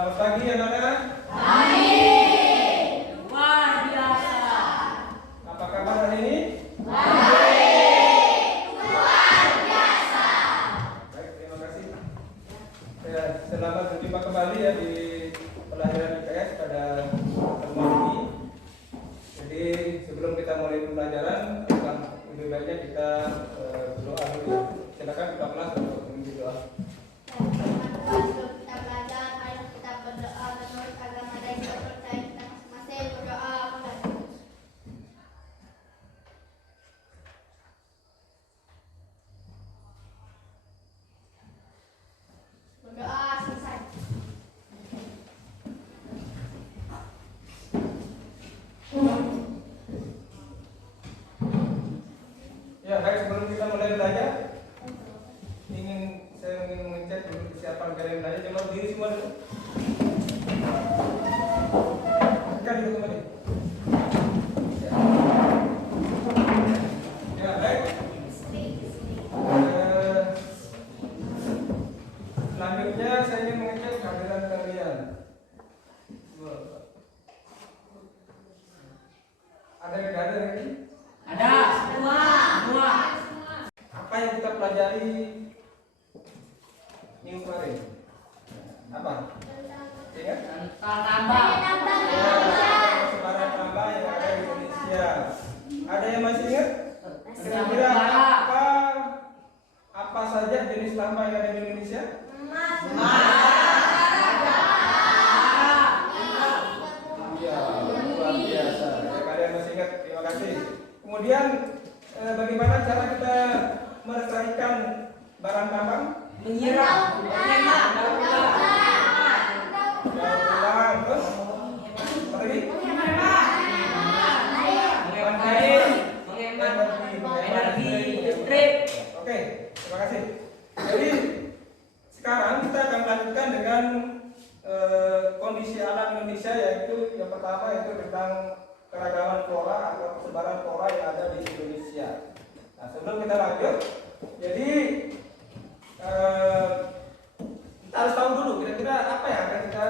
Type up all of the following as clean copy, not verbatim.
Selamat pagi anak-anak. Baik. Luar biasa. Apa kabar hari ini? Baik. Luar biasa. Baik, terima kasih. Ya, selamat berjumpa kembali ya di pelajaran IPS pada pertemuan ini. Jadi sebelum kita mulai pembelajaran, lebih baiknya kita berdoa dulu. Silakan kita kelas untuk memimpin doa. Ya, baik, sebelum kita mulai belajar, saya ingin mengecek dulu kesiapan kalian belajar. Coba berdiri semua dulu. Kan dulu kembali. Ya, baik. Selanjutnya saya ingin mengecek kehadiran kalian. Ada yang tidak ada ini? Ada. Semua. Apa yang kita pelajari minggu kemarin? Apa? Ingat? Tambah. Sebaran tambah yang ada di Indonesia. Ada yang masih ingat? Kira-kira apa saja jenis tambah yang ada di Indonesia? Ya, luar biasa. Ya, kalian masih ingat? Terima kasih. Kemudian bagaimana cara kita melestarikan barang tambang? Menyiram. Daur ulang, terus apa lagi? Menghemat energi listrik. Oke, terima kasih. Jadi sekarang kita akan melanjutkan dengan kondisi alam Indonesia, yaitu yang pertama yaitu tentang keragaman flora atau persebaran flora yang ada di Indonesia. Nah, sebelum kita lanjut, jadi kita harus tahu dulu kira-kira apa yang akan kita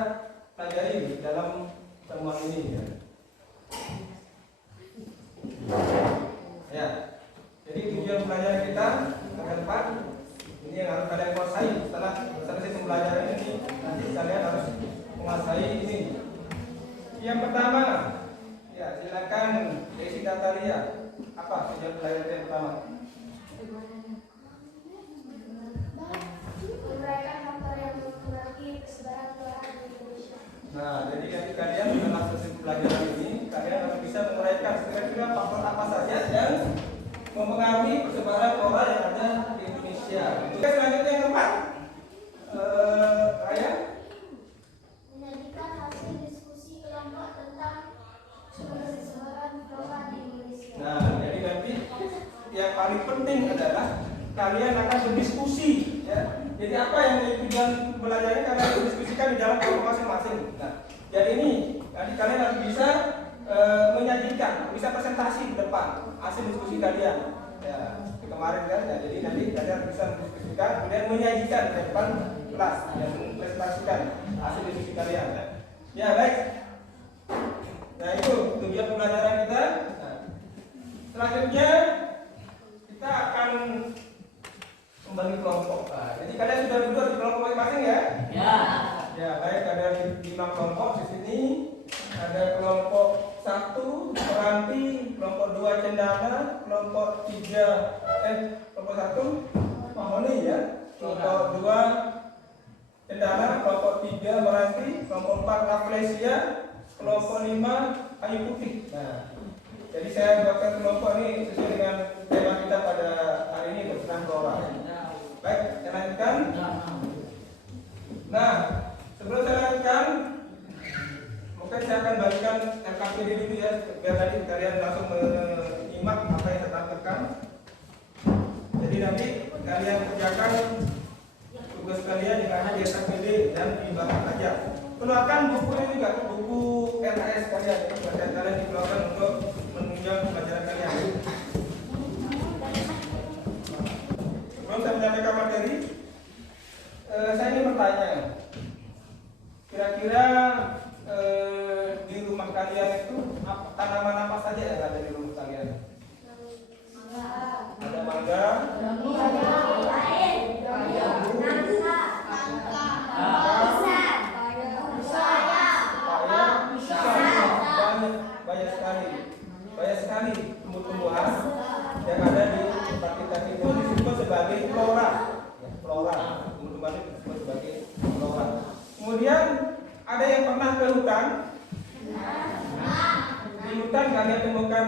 pelajari dalam pertemuan ini. Ya, jadi tujuan pelajaran kita ke depan ini yang harus kalian kuasai. Setelah selesai pembelajaran ini, nanti kalian harus menguasai ini. Yang pertama, ya silakan Desi Natalia. Apa tujuan pelajaran yang pertama? Menguraikan faktor yang mempengaruhi persebaran flora di Indonesia. Nah, jadi nanti kalian setelah selesai pelajaran ini, kalian harus bisa menguraikan kira-kira faktor apa saja yang mempengaruhi persebaran flora yang ada di Indonesia. Oke, selanjutnya yang keempat, Raya. Menyajikan hasil diskusi kelompok tentang persebaran flora di Indonesia. Nah, jadi nanti yang paling penting adalah kalian akan berdiskusi, ya. Jadi apa yang tujuan belajarnya kalian berdiskusikan di dalam kelompok masing-masing. Nah, jadi ini nanti kalian harus bisa menyajikan, bisa presentasi di depan hasil diskusi kalian. Ya, kemarin kan, ya, jadi nanti kalian bisa mendiskusikan, kemudian menyajikan di depan kelas dan mempresentasikan hasil diskusi kalian. Ya, baik. Nah, itu tujuan pembelajaran kita. Nah, selanjutnya kita akan membagi kelompok. Nah, jadi kalian sudah duduk di kelompok masing-masing ya? Ya. Ya, baik, ada 5 kelompok di sini. Ada kelompok 1 Meranti, kelompok 2 Cendana, kelompok 1 Mahoni ya, kelompok 2 Cendana, kelompok 3 Meranti, kelompok 4 Rafflesia, kelompok 5 Ayu Putih. Nah, jadi saya buatkan kelompok ini sesuai dengan tema kita pada hari ini, tentang flora. Baik, saya lanjutkan. Nah, sebelum saya lanjutkan, mungkin saya akan bagikan RKPD dulu ya, biar tadi kalian langsung menyimak apa yang saya tampilkan. Jadi nanti kalian kerjakan tugas kalian yang ada di RKPD dan dibagikan aja. Keluarkan bukunya juga, buku RKS kalian, bacaan kalian dikeluarkan untuk menunjang pelajaran kalian. Sebelum saya menyampaikan materi, saya ingin bertanya, Kira-kira di rumah kalian itu tanaman apa saja yang ada di rumah kalian? Ada mangga, banyak sekali tumbuh-tumbuhan yang ada di tempat kita itu disebut sebagai flora. Ya, flora, tumbuh-tumbuhan itu disebut sebagai flora. Kemudian ada yang pernah ke hutan? Di hutan kalian temukan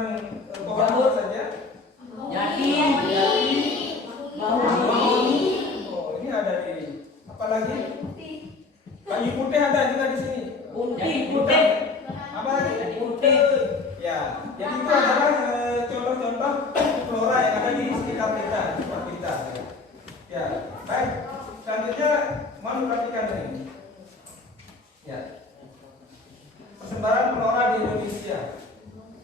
pohon apa saja? Jati. Mahoni. Oh, ini ada di apa lagi? Kayu putih ada juga di sini. Putih. Apa lagi? Putih. Ya, jadi itu adalah contoh-contoh flora yang ada di sekitar kita, di tempat kita. Ya, baik. Selanjutnya, mau perhatikan ini. Ya, persebaran flora di Indonesia.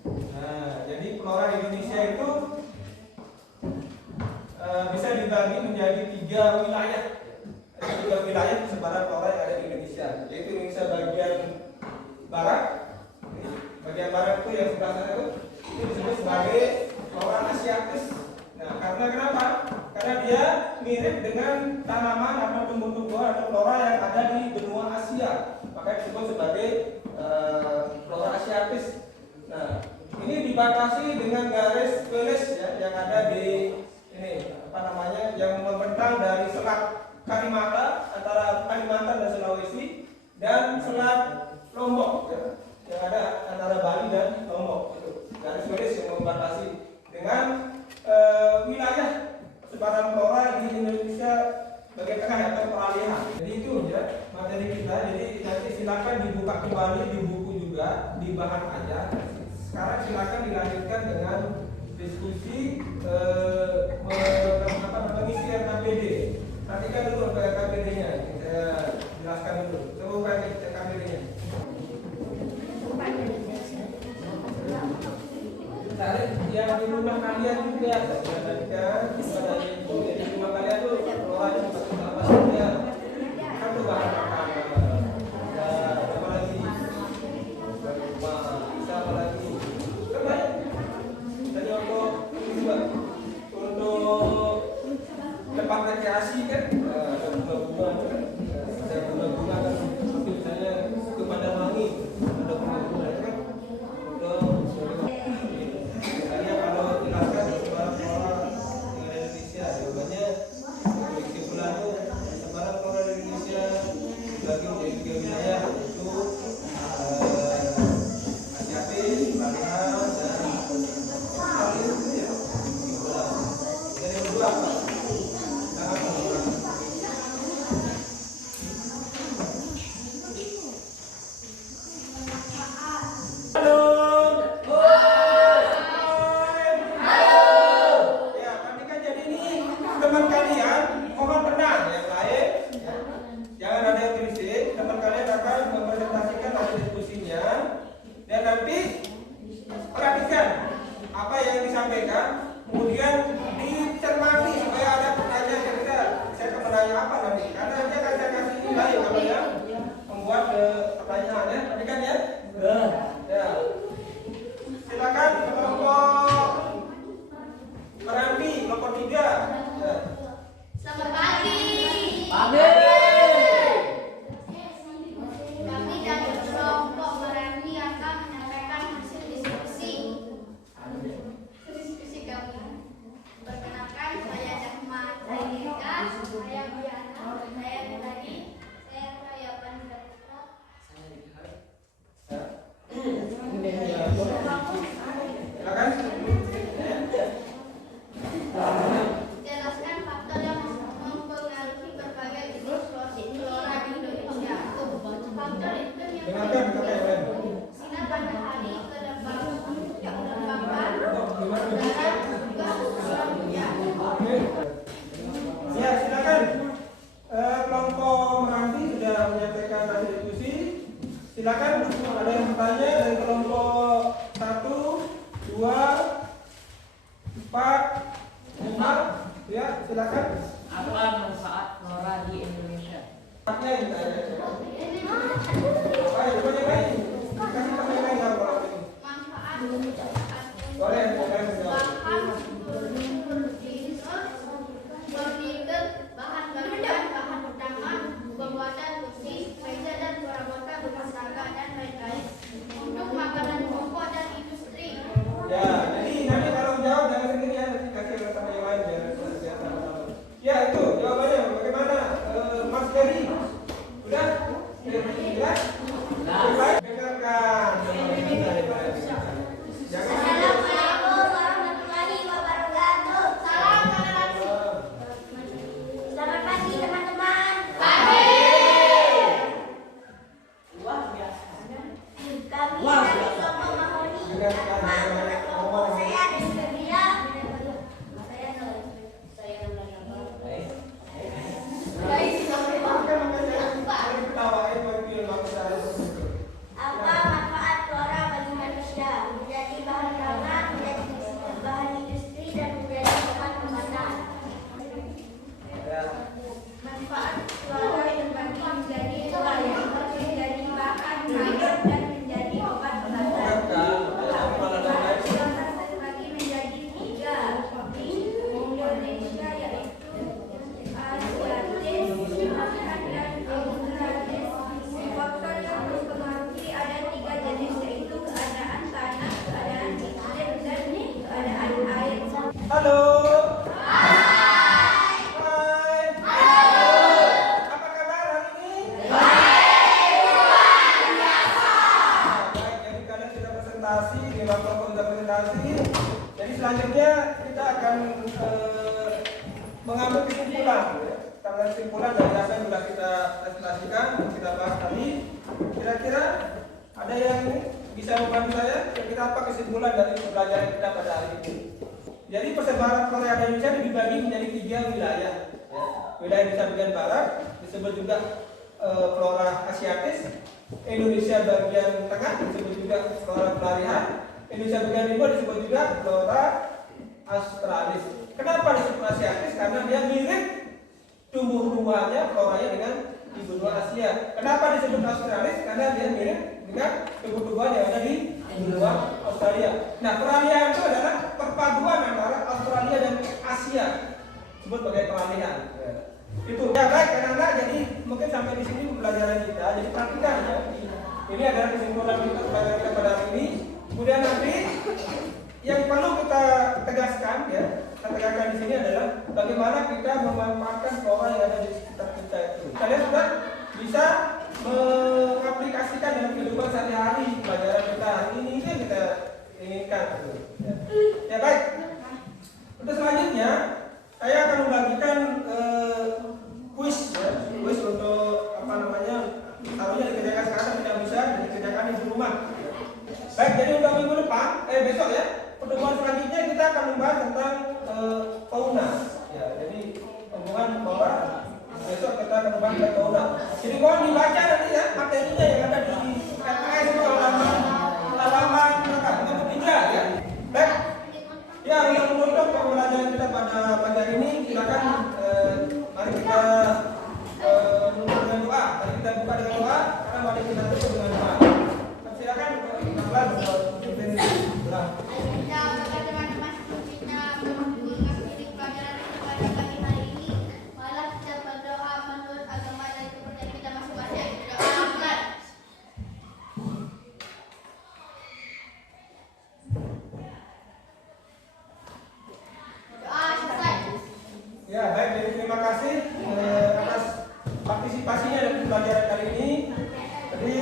Nah, jadi flora di Indonesia itu bisa dibagi menjadi 3 wilayah. Ada 3 wilayah persebaran flora yang ada di Indonesia, yaitu Indonesia bagian barat. Bagian barat itu yang sebelah sana itu disebut sebagai flora asiatis. Nah, karena kenapa? Karena dia mirip dengan tanaman atau tumbuh-tumbuhan atau flora yang ada di benua Asia, maka disebut sebagai flora asiatis. Nah, ini dibatasi dengan garis kelis ya, yang ada di ini apa namanya, yang membentang dari Selat Kalimantan, antara Kalimantan dan Sulawesi, dan Selat Lombok ya, yang ada antara Bali dan Lombok. Itu garis-garis yang membatasi dengan wilayah sebaran flora di Indonesia bagian tengah atau peralihan. Jadi itu ya materi kita. Jadi nanti silakan dibuka kembali di buku juga, di bahan aja. Sekarang silakan dilanjutkan dengan diskusi mengisi RKPD. Perhatikan dulu RKPD-nya. Saya jelaskan dulu. Coba RKPD-nya. Tarik yang di rumah kalian juga, perhatikan pada itu di rumah kalian tuh floranya seperti apa saja. Kan tuh bahan makanan. Dan apa lagi? Bisa apa lagi? Kan banyak. Tadi untuk juga untuk tempat rekreasi kan ada bunga-bunga kan, ada bunga-bunga kan, seperti misalnya ke Bandarwangi ada bunga-bunga itu kan untuk misalnya kalau jelaskan sebaran flora di Indonesia, jawabannya kesimpulan itu sebaran flora di Indonesia bagi menjadi 3 wilayah, yaitu Asiatis, peralihan, dan Australia itu ya kesimpulan. Dan yang kedua apa? Silakan ada yang bertanya dari kelompok 1, 2, 4, 5 ya, silakan. Apa manfaat flora di Indonesia? Haknya yang ditanya. Baik, boleh baik. Kasih kami lain yang orang ini. Boleh, boleh menjawab. Bahan bangunan, bahan undangan, pembuatan kursi, meja dan perabotan rumah tangga dan lain-lain untuk makanan pokok dan industri. Ya, jadi nanti kalau jawab jangan sendiri ya, nanti kasih sama yang lain ya. Ya itu jawabannya. Bagaimana, Mas Ferry? Udah? Jelas? Baik, dengarkan. Jangan Assalamualaikum warahmatullahi wabarakatuh. Salam toleransi. Selamat pagi teman-teman. Luar biasa. Kami dari kelompok Mahoni. Nama kelompok saya Desvira. Saya namanya apa? Apa manfaat flora bagi manusia? Menjadi bahan pangan, menjadi bahan industri dan menjadi obat-obatan. Manfaat flora yang bagi menjadi wilayah, menjadi bahan pangan dan menjadi obat-obatan. Manfaat bagi menjadi tiga di Indonesia yaitu Asiatis, Afrika dan Bangladesh. Faktor yang mempengaruhi ada tiga jenis yaitu keadaan tanah, keadaan iklim dan keadaan air. Halo. Hai. Apa kabar hari ini? Baik, jadi kalian sudah presentasi, di waktu sudah presentasi. Jadi selanjutnya kita akan mengambil kesimpulan. Karena kesimpulan dari apa yang sudah kita presentasikan, kita bahas tadi. Kira-kira ada yang bisa membantu saya? Kira-kira apa kesimpulan dari pembelajaran kita pada hari ini? Jadi persebaran Korea dan Indonesia dibagi menjadi tiga wilayah. Ya. Wilayah Indonesia bagian barat disebut juga flora asiatis, Indonesia bagian tengah disebut juga flora pelarian, Indonesia bagian timur disebut juga flora australis. Kenapa disebut asiatis? Karena dia mirip tumbuh-tumbuhannya floranya dengan di benua Asia. Kenapa disebut australis? Karena dia mirip dengan tumbuh-tumbuhan yang ada di benua Australia. Nah, peralihan itu adalah perpaduan antara Australia dan Asia, disebut sebagai peralihan. Ya. Itu ya baik anak-anak. Jadi mungkin sampai di sini pembelajaran kita. Jadi perhatikan ya. Ini adalah kesimpulan kita pembelajaran kita pada hari ini. Kemudian nanti yang perlu kita tegaskan ya, kita tegaskan di sini adalah bagaimana kita memanfaatkan flora yang ada di sekitar kita itu. Kalian sudah bisa mengaplikasikan dalam kehidupan sehari-hari pelajaran kita hari ini yang kita inginkan. Ya baik. Untuk selanjutnya saya akan membagikan kuis ya, kuis untuk apa namanya, harusnya dikerjakan sekarang tidak bisa dikerjakan di rumah. Baik, jadi untuk minggu depan, besok ya, pertemuan selanjutnya kita akan membahas tentang fauna. Ya, jadi hubungan flora. Besok kita akan membahas tentang fauna. Jadi mohon dibaca nanti ya materinya yang ada di KKS itu halaman 3 ya. Baik. Ya, untuk menutup pembelajaran kita pada pagi hari ini, silakan mari kita menutup dengan doa. Mari kita buka dengan doa, karena mari kita tutup dengan doa. Silakan pimpin doa. Teman-teman sebelumnya mengakhiri pelajaran kita pada pagi hari ini. Malah kita berdoa menurut agama dan kepercayaan kita masing-masing. Doa bulan. Doa selesai. Ya, baik. Jadi terima kasih atas partisipasinya dalam pembelajaran kali ini. Jadi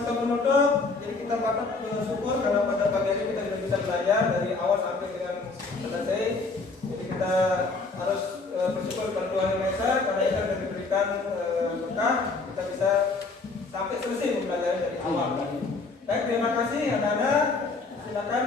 untuk menutup, jadi kita patut bersyukur karena pada pagi hari kita sudah bisa belajar dari awal sampai dengan selesai. Jadi kita harus bersyukur kepada Tuhan Yang Maha Esa karena kita sudah diberikan berkah, kita bisa sampai selesai pembelajaran dari awal. Baik, terima kasih anak-anak. Silakan